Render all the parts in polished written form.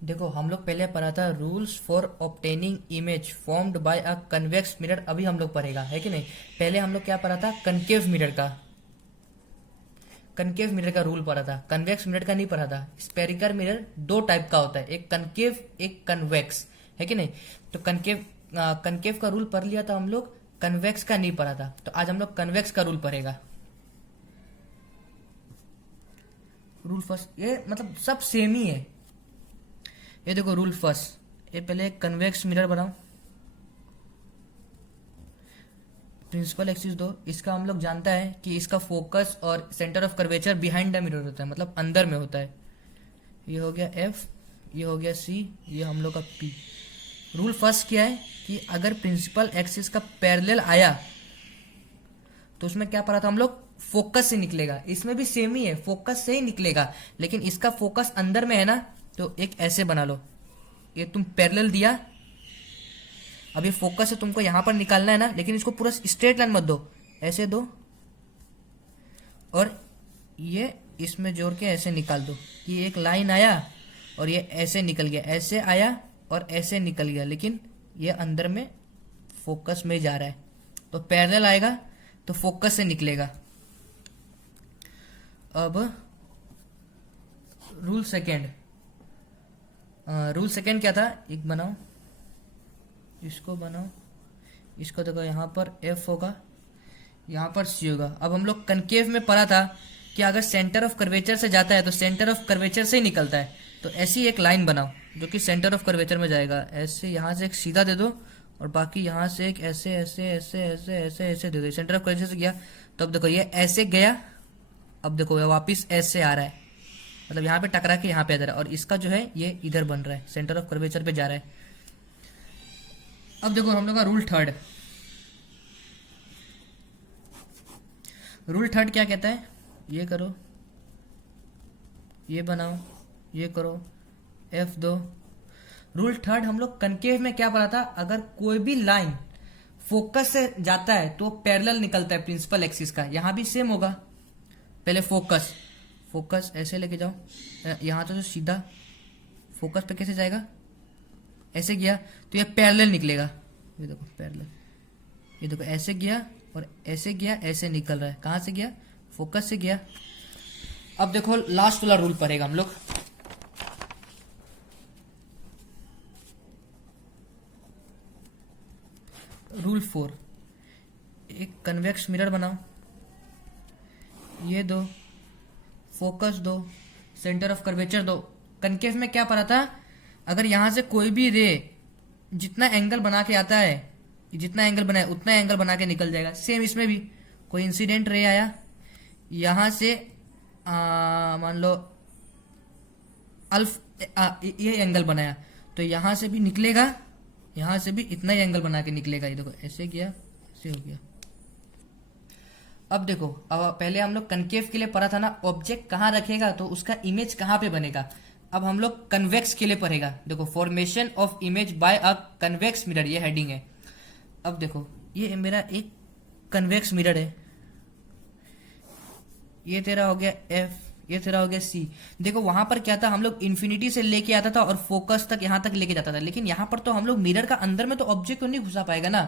देखो हम लोग पहले पढ़ा था rules for obtaining image formed by a convex mirror, अभी हम लोग पढ़ेगा है कि नहीं। पहले हम लोग क्या पढ़ा था, कनकेव मिरर का, कनकेव मिरर का रूल पढ़ा था, कन्वेक्स मिरर का नहीं पढ़ा था। स्पेरिकल मिरर दो टाइप का होता है, एक कनकेव एक कन्वेक्स, है कि नहीं। तो कनकेव का रूल पढ़ लिया था हम लोग, कन्वेक्स का नहीं पढ़ा था। तो आज हम लोग कन्वेक्स का रूल पढ़ेगा। रूल फर्स्ट, ये मतलब सब सेम ही है। ये देखो रूल फर्स्ट, ये पहले कन्वेक्स मिरर बनाओ, प्रिंसिपल एक्सिस दो। इसका हम लोग जानता है कि इसका फोकस और centre of curvature behind the mirror होता है, मतलब अंदर में होता है। ये हो गया एफ, ये हो गया सी, ये हम लोग का पी। रूल फर्स्ट क्या है कि अगर प्रिंसिपल एक्सिस का पैरेलल आया तो उसमें क्या पढ़ा था हम लोग, फोकस से निकलेगा। इसमें भी सेम ही है, फोकस से ही निकलेगा, लेकिन इसका फोकस अंदर में है ना, तो एक ऐसे बना लो। ये तुम पैरेलल दिया, अब ये फोकस से तुमको यहां पर निकालना है ना, लेकिन इसको पूरा स्ट्रेट लाइन मत दो, ऐसे दो और ये इसमें जोड़ के ऐसे निकाल दो कि एक लाइन आया और ये ऐसे निकल गया, ऐसे आया और ऐसे निकल गया, लेकिन ये अंदर में फोकस में जा रहा है। तो पैरेलल आएगा तो फोकस से निकलेगा। अब रूल सेकेंड, रूल सेकेंड क्या था, एक बनाओ, इसको बनाओ, इसको देखो यहाँ पर एफ होगा, यहाँ पर सी होगा। अब हम लोग कनकेव में पढ़ा था कि अगर सेंटर ऑफ कर्वेचर से जाता है तो सेंटर ऑफ कर्वेचर से ही निकलता है। तो ऐसी एक लाइन बनाओ जो कि सेंटर ऑफ कर्वेचर में जाएगा। ऐसे यहाँ से एक सीधा दे दो और बाकी यहाँ से एक ऐसे ऐसे ऐसे ऐसे ऐसे ऐसे दे दो। सेंटर ऑफ कर्वेचर से गया तो अब देखो ये ऐसे गया, अब देखो ये वापिस ऐसे आ रहा है, मतलब यहाँ पे टकरा के यहाँ पे आ रहा है, और इसका जो है ये इधर बन रहा है, सेंटर ऑफ कर्वेचर पे जा रहा है। अब देखो हम लोग का रूल थर्ड, रूल थर्ड क्या कहता है, ये करो, ये बनाओ, ये करो, एफ दो। रूल थर्ड हम लोग कनकेव में क्या पढ़ा था, अगर कोई भी लाइन फोकस से जाता है तो पैरेलल निकलता है प्रिंसिपल एक्सिस का। यहां भी सेम होगा, पहले फोकस, फोकस ऐसे लेके जाओ, यहां तो सीधा फोकस पे कैसे जाएगा, ऐसे गया तो ये पैरेलल निकलेगा। ये देखो पैरेलल, ये देखो ऐसे गया और ऐसे गया, ऐसे निकल रहा है। कहां से गया, फोकस से गया। अब देखो लास्ट वाला रूल पढ़ेगा हम लोग, रूल 4। एक कन्वेक्स मिरर बनाओ, ये दो, फोकस दो, सेंटर ऑफ कर्वेचर दो। कनकेव में क्या पढ़ा था, अगर यहां से कोई भी रे जितना एंगल बना के आता है, जितना एंगल बनाए उतना एंगल बना के निकल जाएगा। सेम इसमें भी कोई इंसिडेंट रे आया, यहां से मान लो ये एंगल बनाया, तो यहां से भी निकलेगा, यहां से भी इतना ही एंगल बना के निकलेगा। ये देखो ऐसे गया, ऐसे हो गया। अब देखो, अब पहले हम लोग कनकेव के लिए पढ़ा था ना, ऑब्जेक्ट कहाँ रखेगा तो उसका इमेज कहाँ पे बनेगा। अब हम लोग कन्वेक्स के लिए पढ़ेगा। देखो formation of image by a convex mirror, ये हेडिंग है। अब देखो ये मेरा एक कन्वेक्स मिरर है, ये तेरा हो गया एफ, ये तेरा हो गया सी। देखो वहां पर क्या था, हम लोग इन्फिनिटी से लेके आता था और फोकस तक यहां तक लेके जाता था, लेकिन यहां पर तो हम लोग मिरर का अंदर में तो ऑब्जेक्ट को नहीं घुसा पाएगा ना,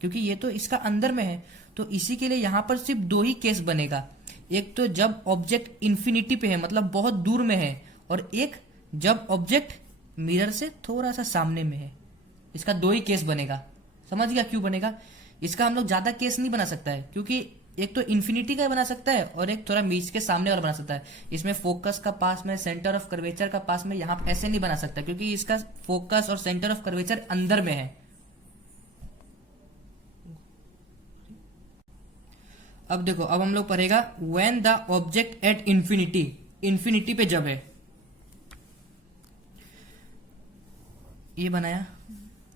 क्योंकि ये तो इसका अंदर में है। तो इसी के लिए यहां पर सिर्फ दो ही केस बनेगा, एक तो जब ऑब्जेक्ट इन्फिनिटी पे है मतलब बहुत दूर में है, और एक जब ऑब्जेक्ट मिरर से थोड़ा सा सामने में है। इसका दो ही केस बनेगा। समझ गया क्यों बनेगा, इसका हम लोग ज्यादा केस नहीं बना सकता है, क्योंकि एक तो इन्फिनिटी का बना सकता है और एक थोड़ा मीच के सामने वाला बना सकता है। इसमें फोकस का पास में, सेंटर ऑफ कर्वेचर का पास में, यहां ऐसे नहीं बना सकता क्योंकि इसका फोकस और सेंटर ऑफ कर्वेचर अंदर में है। अब देखो, अब हम लोग पढ़ेगा when the object at infinity, infinity पे जब है। ये बनाया,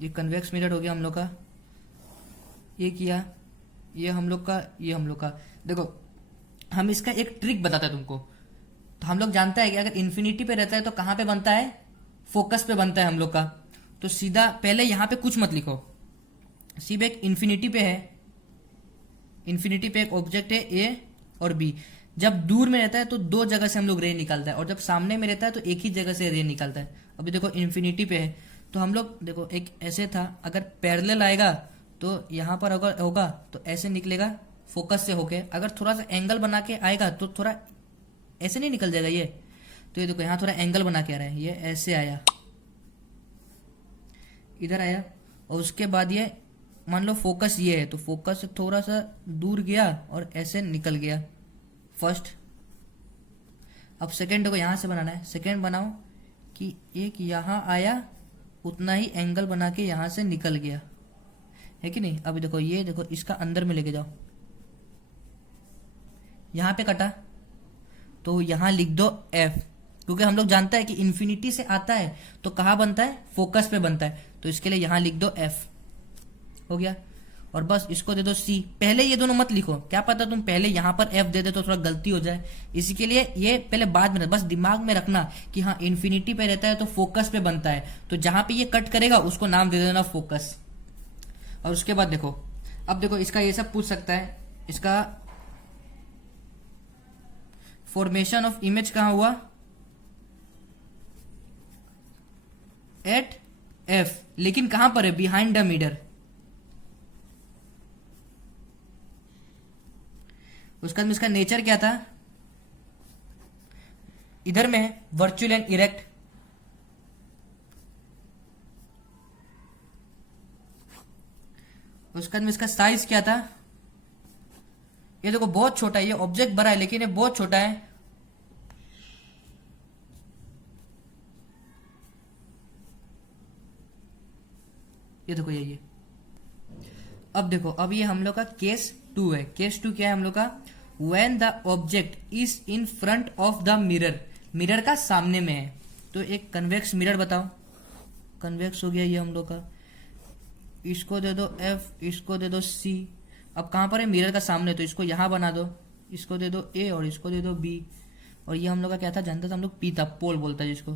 ये कन्वेक्स मिरर हो गया हम लोग का, ये किया, ये हम लोग का, ये हम लोग का। देखो हम इसका एक ट्रिक बताते हैं तुमको। तो हम लोग जानता है कि अगर इन्फिनिटी पे रहता है तो कहां पे बनता है, फोकस पे बनता है हम लोग का। तो सीधा पहले यहां पे कुछ मत लिखो, सीधे एक इन्फिनिटी पे है, इन्फिनिटी पे एक ऑब्जेक्ट है ए और बी। जब दूर में रहता है तो दो जगह से हम लोग रे निकालता है, और जब सामने में रहता है तो एक ही जगह से रे निकालता है। अभी देखो इन्फिनिटी पे है तो हम लोग देखो एक ऐसे था, अगर पैरेलल आएगा तो यहाँ पर अगर होगा तो ऐसे निकलेगा फोकस से होके, अगर थोड़ा सा एंगल बना के आएगा तो थोड़ा ऐसे नहीं निकल जाएगा ये। तो ये देखो यहाँ थोड़ा एंगल बना के आ रहा है, ये ऐसे आया, इधर आया, और उसके बाद ये मान लो फोकस ये है तो फोकस से थोड़ा सा दूर गया और ऐसे निकल गया फर्स्ट। अब सेकेंड को यहां से बनाना है, सेकेंड बनाओ कि एक यहां आया उतना ही एंगल बना के यहां से निकल गया, है कि नहीं। अभी देखो ये देखो इसका अंदर में लेके जाओ, यहां पे कटा तो यहां लिख दो F, क्योंकि हम लोग जानता है कि इन्फिनिटी से आता है तो कहाँ बनता है, फोकस पे बनता है, तो इसके लिए यहां लिख दो F, हो गया। और बस इसको दे दो C। पहले ये दोनों मत लिखो, क्या पता तुम पहले यहां पर F दे दे तो थोड़ा गलती हो जाए, इसी के लिए ये पहले बाद में, बस दिमाग में रखना कि हाँ इन्फिनिटी पे रहता है तो फोकस पे बनता है, तो जहां पे ये कट करेगा उसको नाम दे देना फोकस। और उसके बाद देखो, अब देखो इसका ये सब पूछ सकता है, इसका फॉर्मेशन ऑफ इमेज कहां हुआ, एट F, लेकिन कहां पर है, बिहाइंड द मिरर। उसके बाद में इसका नेचर क्या था, इधर में है वर्चुअल एंड इरेक्ट। उसके बाद में इसका साइज क्या था, ये देखो बहुत छोटा है, ये ऑब्जेक्ट बड़ा है लेकिन ये बहुत छोटा है। ये देखो ये अब देखो, अब ये हम लोग का केस 2 है। केस 2 क्या है हम लोग का, when the object is in front of the mirror, mirror का सामने में है। तो एक कन्वेक्स मिरर बताओ, कन्वेक्स हो गया ये हम लोग का, इसको दे दो F, इसको दे दो C। अब कहां पर है, मिरर का सामने, तो इसको यहां बना दो, इसको दे दो A और इसको दे दो B। और ये हम लोग का क्या था, जानता था हम लोग, P था, पोल बोलता है जिसको।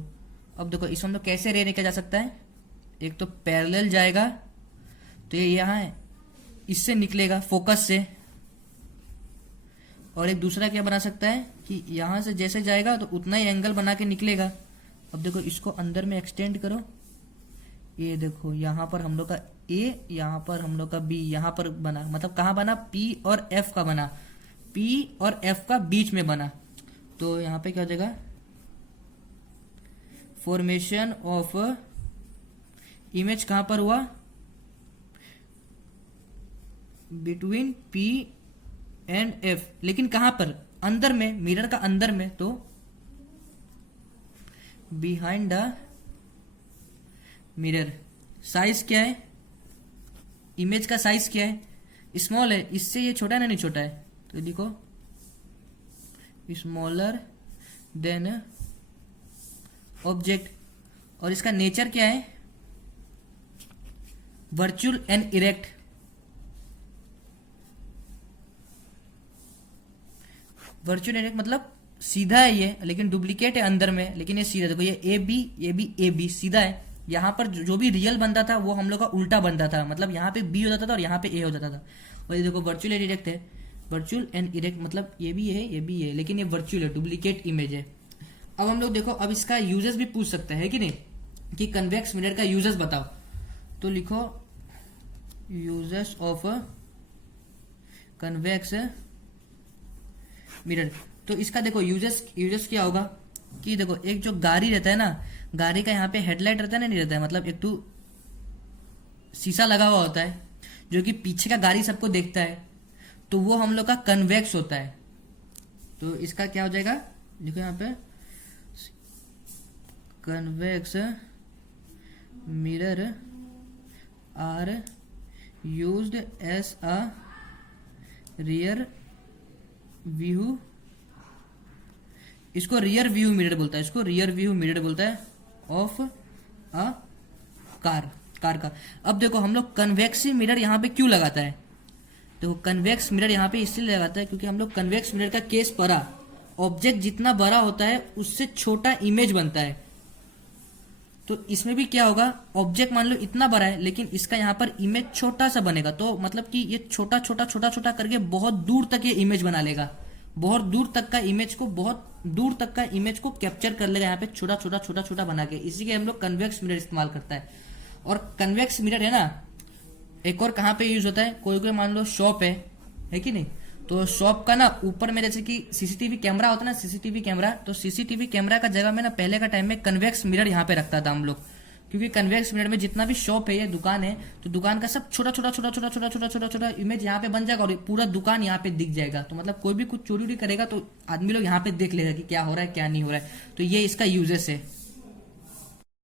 अब देखो इसमें हम लोग कैसे रे निकल जा सकता है, एक तो पैरेलल जाएगा तो ये यहाँ है, इससे निकलेगा फोकस से, और एक दूसरा क्या बना सकता है कि यहां से जैसे जाएगा तो उतना ही एंगल बना के निकलेगा। अब देखो इसको अंदर में एक्सटेंड करो, ये देखो यहां पर हम लोग का A, यहां पर हम लोग का B, यहां पर बना, मतलब कहां बना, P और F का बना, P और F का बीच में बना। तो यहां पे क्या हो जाएगा, फॉर्मेशन ऑफ इमेज कहां पर हुआ, बिटवीन P एंड F, लेकिन कहां पर, अंदर में, मिरर का अंदर में, तो बिहाइंड द मिरर। साइज क्या है, इमेज का साइज क्या है, स्मॉल है, इससे ये छोटा है ना, नहीं छोटा है, तो देखो स्मॉलर देन ऑब्जेक्ट। और इसका नेचर क्या है, virtual and erect. Virtual erect मतलब सीधा है ये, लेकिन डुप्लीकेट है अंदर में, लेकिन ये सीधा, देखो ये ए बी सीधा है। यहाँ पर जो भी रियल बनता था वो हम लोग का उल्टा बनता था, मतलब यहाँ पे बी हो जाता था और यहाँ पे ए हो जाता था। और ये देखो वर्चुअल एंड इरेक्ट है, वर्चुअल एंड इरेक्ट मतलब ये भी है ये भी है, लेकिन ये वर्चुअल है, डुप्लीकेट इमेज है। अब हम लोग देखो, अब इसका यूजेस भी पूछ सकते हैं कि नहीं, कि कन्वेक्स मिरर का यूजेस बताओ, तो लिखो यूजेस ऑफ कन्वेक्स मिरर। तो इसका देखो यूजेस क्या होगा कि देखो, एक जो गाड़ी रहता है ना, गाड़ी का यहाँ पे हेडलाइट रहता है ना, नहीं रहता है, मतलब एक तो शीशा लगा हुआ होता है जो कि पीछे का गाड़ी सबको देखता है, तो वो हम लोग का कन्वेक्स होता है। तो इसका क्या हो जाएगा, देखो यहाँ पे convex mirror are used as a rear view, इसको रियर व्यू मिरर बोलता है, इसको रियर व्यू मिरर बोलता है ऑफ अ कार का। अब देखो हम लोग कन्वेक्स मिरर यहाँ पे क्यों लगाता है, देखो कन्वेक्स मिरर यहाँ पे इसलिए लगाता है क्योंकि हम लोग कन्वेक्स मिरर का केस पढ़ा, ऑब्जेक्ट जितना बड़ा होता है उससे छोटा इमेज बनता है। तो इसमें भी क्या होगा, ऑब्जेक्ट मान लो इतना बड़ा है लेकिन इसका यहाँ पर इमेज छोटा सा बनेगा, तो मतलब कि ये छोटा छोटा छोटा छोटा करके बहुत दूर तक ये इमेज बना लेगा, बहुत दूर तक का इमेज को कैप्चर कर लेगा यहाँ पे छोटा छोटा छोटा छोटा बना के। इसी के हम लोग कन्वेक्स मिरर इस्तेमाल करता है। और कन्वेक्स मिरर है ना, एक और कहाँ पे यूज होता है, कोई कोई मान लो शॉप है कि नहीं, तो शॉप का ना ऊपर में जैसे कि सीसीटीवी कैमरा होता है ना, सीसीटीवी कैमरा, तो सीसीटीवी कैमरा का जगह में ना पहले का टाइम में कन्वेक्स मिरर यहाँ पे रखता था हम लोग। क्योंकि कन्वेक्स मिरर में जितना भी शॉप है या दुकान है, तो दुकान का सब छोटा छोटा छोटा छोटा छोटा छोटा छोटा छोटा इमेज यहाँ पे बन जाएगा और पूरा दुकान यहाँ पे दिख जाएगा। तो मतलब कोई भी कुछ चोरी वोरी करेगा तो आदमी लोग यहाँ पे देख लेगा कि क्या हो रहा है क्या नहीं हो रहा है। तो ये इसका यूजेस है।